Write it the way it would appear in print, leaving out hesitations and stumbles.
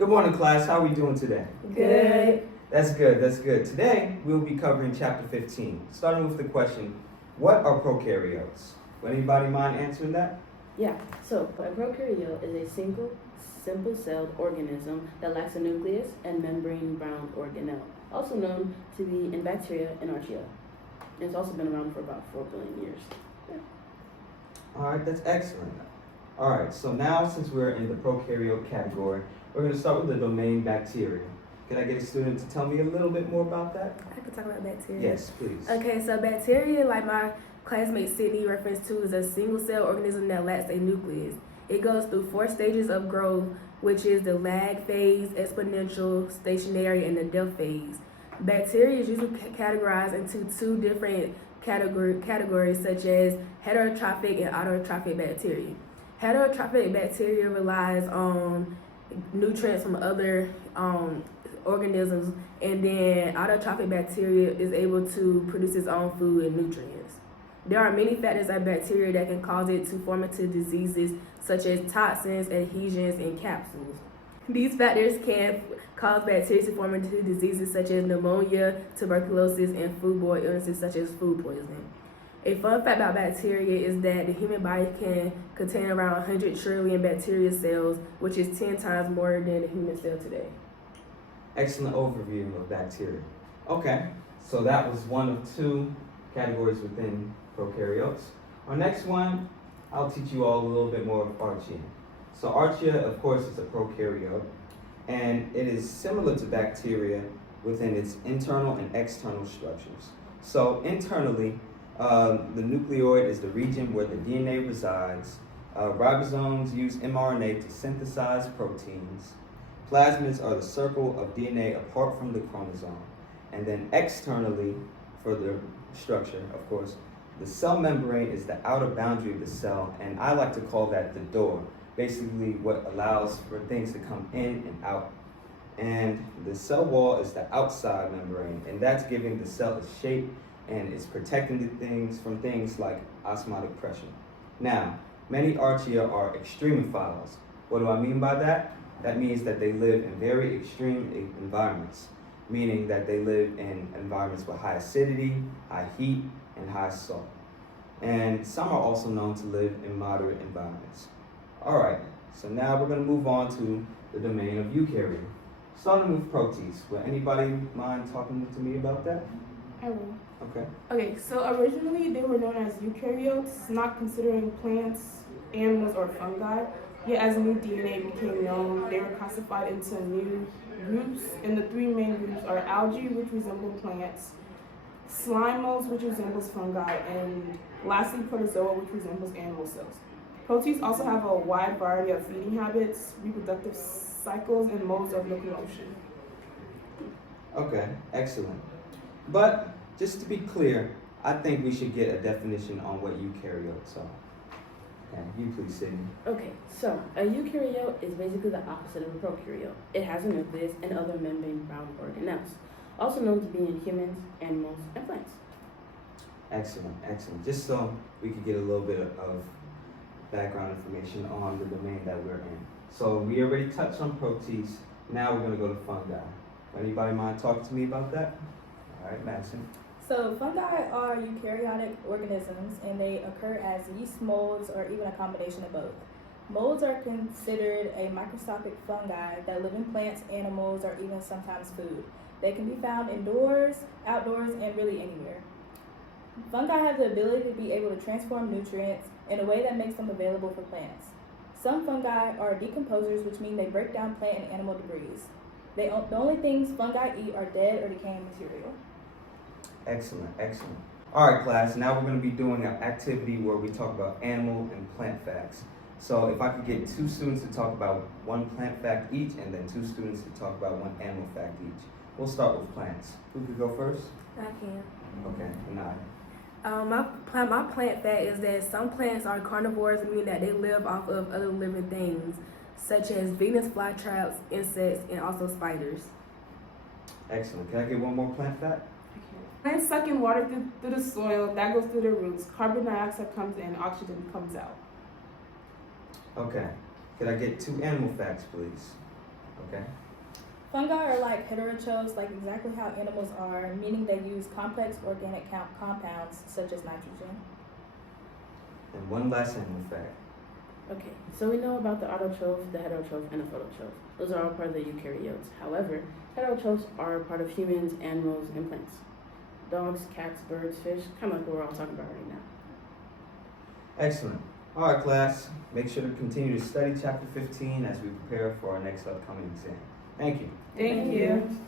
Good morning, class. How are we doing today? Good. That's good. That's good. Today, we'll be covering chapter 15, starting with the question, what are prokaryotes? Would anybody mind answering that? Yeah, so a prokaryote is a single, simple-celled organism that lacks a nucleus and membrane-bound organelle, also known to be in bacteria and archaea. It's also been around for about 4 billion years. Yeah. All right, that's excellent. All right, so now since we're in the prokaryote category, we're going to start with the domain bacteria. Can I get a student to tell me a little bit more about that? I could talk about bacteria. Yes, please. Okay, so bacteria, like my classmate Sydnee referenced to, is a single-cell organism that lacks a nucleus. It goes through 4 stages of growth, which is the lag phase, exponential, stationary, and the death phase. Bacteria is usually categorized into 2 different categories, such as heterotrophic and autotrophic bacteria. Heterotrophic bacteria relies on nutrients from other organisms, and then autotrophic bacteria is able to produce its own food and nutrients. There are many factors of bacteria that can cause it to form into diseases such as toxins, adhesions, and capsules. These factors can cause bacteria to form into diseases such as pneumonia, tuberculosis, and foodborne illnesses such as food poisoning. A fun fact about bacteria is that the human body can contain around 100 trillion bacteria cells, which is 10 times more than the human cell today. Excellent overview of bacteria. Okay, so that was one of 2 categories within prokaryotes. Our next one, I'll teach you all a little bit more of archaea. So archaea, of course, is a prokaryote, and it is similar to bacteria within its internal and external structures. So internally, the nucleoid is the region where the DNA resides. Ribosomes use mRNA to synthesize proteins. Plasmids are the circle of DNA apart from the chromosome. And then externally, for the structure, of course, the cell membrane is the outer boundary of the cell, and I like to call that the door, basically what allows for things to come in and out. And the cell wall is the outside membrane, and that's giving the cell its shape, and it's protecting the things from things like osmotic pressure. Now, many archaea are extremophiles. What do I mean by that? That means that they live in very extreme environments, meaning that they live in environments with high acidity, high heat, and high salt. And some are also known to live in moderate environments. All right, so now we're going to move on to the domain of eukaryote. Starting with proteins. Will anybody mind talking to me about that? I will. Okay. Okay, so originally they were known as eukaryotes, not considering plants, animals, or fungi. Yet as new DNA became known, they were classified into new groups, and the 3 main groups are algae, which resemble plants, slime molds, which resembles fungi, and lastly protozoa, which resembles animal cells. Proteins also have a wide variety of feeding habits, reproductive cycles, and modes of locomotion. Okay, excellent. But just to be clear, I think we should get a definition on what eukaryotes are. Okay, you please, Sydnee. Okay, so a eukaryote is basically the opposite of a prokaryote. It has a nucleus and other membrane-bound organelles, also known to be in humans, animals, and plants. Excellent, excellent. Just so we could get a little bit of background information on the domain that we're in. So we already touched on proteins. Now we're going to go to fungi. Anybody mind talking to me about that? All right, Madison. So fungi are eukaryotic organisms, and they occur as yeast molds or even a combination of both. Molds are considered a microscopic fungi that live in plants, animals, or even sometimes food. They can be found indoors, outdoors, and really anywhere. Fungi have the ability to be able to transform nutrients in a way that makes them available for plants. Some fungi are decomposers, which mean they break down plant and animal debris. The only things fungi eat are dead or decaying material. Excellent, excellent. All right, class, now we're going to be doing an activity where we talk about animal and plant facts. So if I could get 2 students to talk about 1 plant fact each, and then 2 students to talk about 1 animal fact each. We'll start with plants. Who could go first? I can. Okay, Aniyah. My plant fact is that some plants are carnivores, meaning that they live off of other living things, such as Venus flytraps, insects, and also spiders. Excellent. Can I get 1 more plant fact? Plants suck in water through the soil, that goes through their roots. Carbon dioxide comes in, oxygen comes out. Okay. Could I get 2 animal facts, please? Okay. Fungi are like heterotrophs, like exactly how animals are, meaning they use complex organic compounds such as nitrogen. And one last animal fact. Okay, so we know about the autotroph, the heterotroph, and the phototroph. Those are all part of the eukaryotes. However, heterotrophs are part of humans, animals, and plants. Dogs, cats, birds, fish, kind of like what we're all talking about right now. Excellent. All right, class. Make sure to continue to study chapter 15 as we prepare for our next upcoming exam. Thank you. Thank you.